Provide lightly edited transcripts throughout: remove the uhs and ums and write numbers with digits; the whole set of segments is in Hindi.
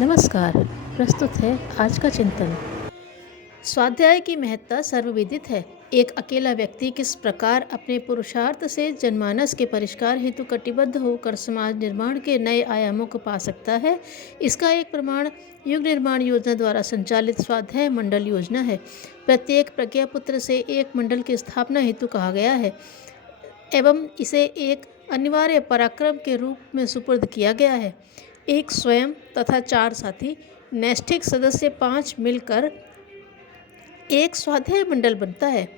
नमस्कार। प्रस्तुत है आज का चिंतन। स्वाध्याय की महत्ता सर्वविदित है। एक अकेला व्यक्ति किस प्रकार अपने पुरुषार्थ से जनमानस के परिष्कार हेतु कटिबद्ध होकर समाज निर्माण के नए आयामों को पा सकता है, इसका एक प्रमाण युग निर्माण योजना द्वारा संचालित स्वाध्याय मंडल योजना है। प्रत्येक प्रज्ञापुत्र से एक मंडल की स्थापना हेतु कहा गया है एवं इसे एक अनिवार्य पराक्रम के रूप में सुपुर्द किया गया है। एक स्वयं तथा 4 साथी नैष्ठिक सदस्य 5 मिलकर एक स्वाध्याय मंडल बनता है।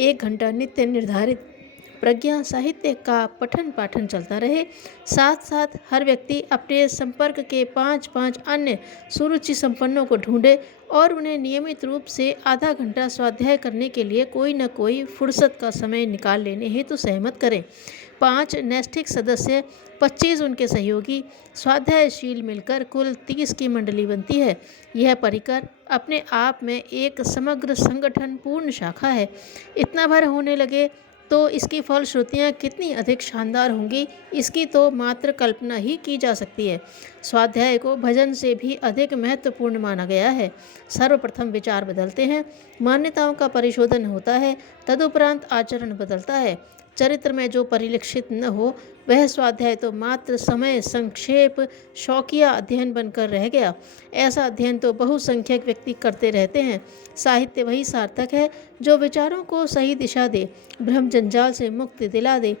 1 घंटा नित्य निर्धारित प्रज्ञा साहित्य का पठन पाठन चलता रहे। साथ साथ हर व्यक्ति अपने संपर्क के 5-5 अन्य सुरुचि संपन्नों को ढूंढे और उन्हें नियमित रूप से आधा घंटा स्वाध्याय करने के लिए कोई न कोई फुर्सत का समय निकाल लेने हेतु सहमत करें। 5 नैष्ठिक सदस्य, 25 उनके सहयोगी, स्वाध्यायशील मिलकर कुल 30 की मंडली बनती है। यह परिकर अपने आप में एक समग्र संगठन पूर्ण शाखा है। इतना भर होने लगे तो इसकी फलश्रुतियाँ कितनी अधिक शानदार होंगी, इसकी तो मात्र कल्पना ही की जा सकती है। स्वाध्याय को भजन से भी अधिक महत्वपूर्ण माना गया है। सर्वप्रथम विचार बदलते हैं, मान्यताओं का परिशोधन होता है, तदुपरांत आचरण बदलता है। चरित्र में जो परिलक्षित न हो वह स्वाध्याय तो मात्र समय संक्षेप शौकिया अध्ययन बनकर रह गया। ऐसा अध्ययन तो बहुसंख्यक व्यक्ति करते रहते हैं। साहित्य वही सार्थक है जो विचारों को सही दिशा दे, भ्रम जंजाल से मुक्ति दिला दे।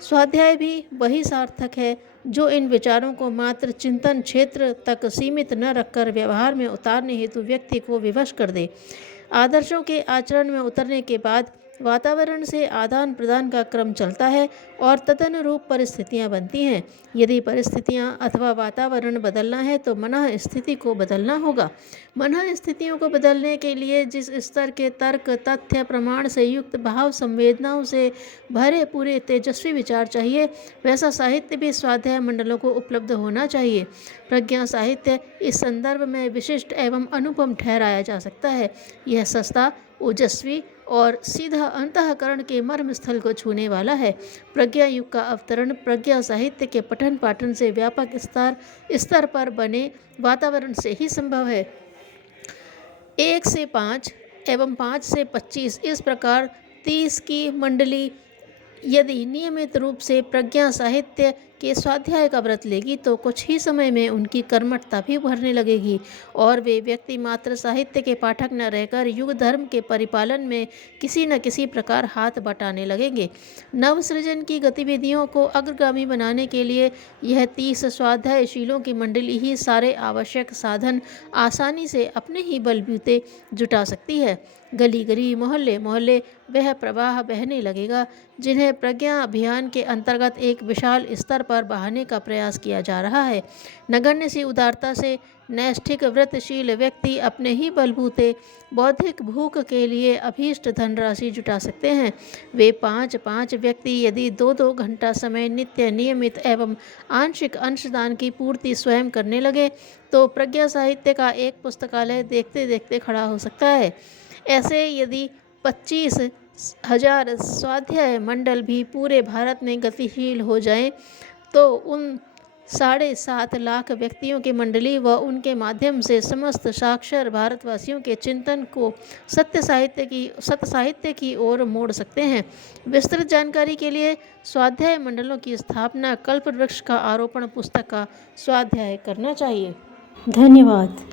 स्वाध्याय भी वही सार्थक है जो इन विचारों को मात्र चिंतन क्षेत्र तक सीमित न रखकर व्यवहार में उतारने हेतु व्यक्ति को विवश कर दे। आदर्शों के आचरण में उतरने के बाद वातावरण से आदान प्रदान का क्रम चलता है और तदनुरूप परिस्थितियां बनती हैं। यदि परिस्थितियां अथवा वातावरण बदलना है तो मनः स्थिति को बदलना होगा। मनः स्थितियों को बदलने के लिए जिस स्तर के तर्क तथ्य प्रमाण से युक्त भाव संवेदनाओं से भरे पूरे तेजस्वी विचार चाहिए, वैसा साहित्य भी स्वाध्याय मंडलों को उपलब्ध होना चाहिए। प्रज्ञा साहित्य इस संदर्भ में विशिष्ट एवं अनुपम ठहराया जा सकता है। यह सस्ता, ओजस्वी और सीधा अंतःकरण के मर्म स्थल को छूने वाला है। प्रज्ञा युग का अवतरण प्रज्ञा साहित्य के पठन पाठन से व्यापक स्तर पर बने वातावरण से ही संभव है। 1 से 5 एवं 5 से 25 इस प्रकार 30 की मंडली यदि नियमित रूप से प्रज्ञा साहित्य के स्वाध्याय का व्रत लेगी तो कुछ ही समय में उनकी कर्मठता भी उभरने लगेगी और वे व्यक्ति मात्र साहित्य के पाठक न रहकर युग धर्म के परिपालन में किसी न किसी प्रकार हाथ बटाने लगेंगे। नवसृजन की गतिविधियों को अग्रगामी बनाने के लिए यह 30 स्वाध्यायशीलों की मंडली ही सारे आवश्यक साधन आसानी से अपने ही बलबूते जुटा सकती है। गली गली मोहल्ले मोहल्ले वह प्रवाह बहने लगेगा जिन्हें प्रज्ञा अभियान के अंतर्गत एक विशाल स्तर पर बहाने का प्रयास किया जा रहा है। नगण्य सी उदारता से नैष्ठिक व्रतशील व्यक्ति अपने ही बलबूते बौद्धिक भूख के लिए अभीष्ट धनराशि जुटा सकते हैं। वे 5-5 व्यक्ति यदि 2-2 घंटा समय नित्य नियमित एवं आंशिक अंशदान की पूर्ति स्वयं करने लगे तो प्रज्ञा साहित्य का एक पुस्तकालय देखते देखते खड़ा हो सकता है। ऐसे यदि 25,000 स्वाध्याय मंडल भी पूरे भारत में गतिशील हो जाएं तो उन 7.5 लाख व्यक्तियों की मंडली व उनके माध्यम से समस्त साक्षर भारतवासियों के चिंतन को सत्य साहित्य की ओर मोड़ सकते हैं। विस्तृत जानकारी के लिए स्वाध्याय मंडलों की स्थापना कल्पवृक्ष का आरोपण पुस्तक का स्वाध्याय करना चाहिए। धन्यवाद।